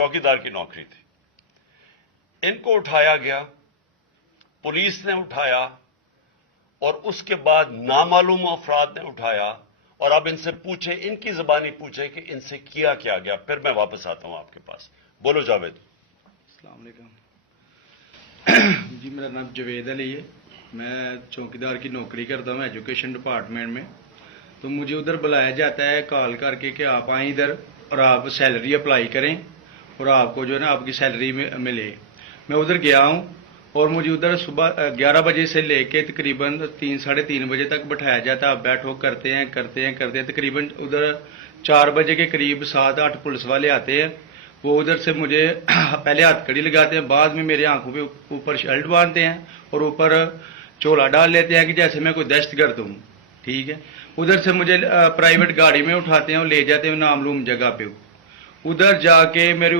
चौकीदार की नौकरी थी। इनको उठाया गया, पुलिस ने उठाया और उसके बाद नामालूम अफराद ने उठाया और अब इनसे पूछे, इनकी जबानी पूछे कि इनसे किया क्या गया। फिर मैं वापस आता हूं आपके पास। बोलो जावेद। अस्सलाम वालेकुम जी, मेरा नाम जावेद अली है। मैं चौकीदार की नौकरी करता हूँ एजुकेशन डिपार्टमेंट में। तो मुझे उधर बुलाया जाता है कॉल करके कि आप आए इधर और आप सैलरी अप्लाई करें और आपको जो है ना आपकी सैलरी मिले। मैं उधर गया हूँ और मुझे उधर सुबह 11 बजे से लेके तकरीबन 3-3:30 बजे तक बैठाया जाता है। बैठो, करते हैं। तकरीबन उधर 4 बजे के करीब 7-8 पुलिस वाले आते हैं। वो उधर से मुझे पहले हथकड़ी लगाते हैं, बाद में मेरे आंखों पे ऊपर शर्ट बांधते हैं और ऊपर चोला डाल लेते हैं कि जैसे मैं कोई दहशतगर्द हूँ। ठीक है। उधर से मुझे प्राइवेट गाड़ी में उठाते हैं और ले जाते हैं नामलूम जगह पे। उधर जाके मेरे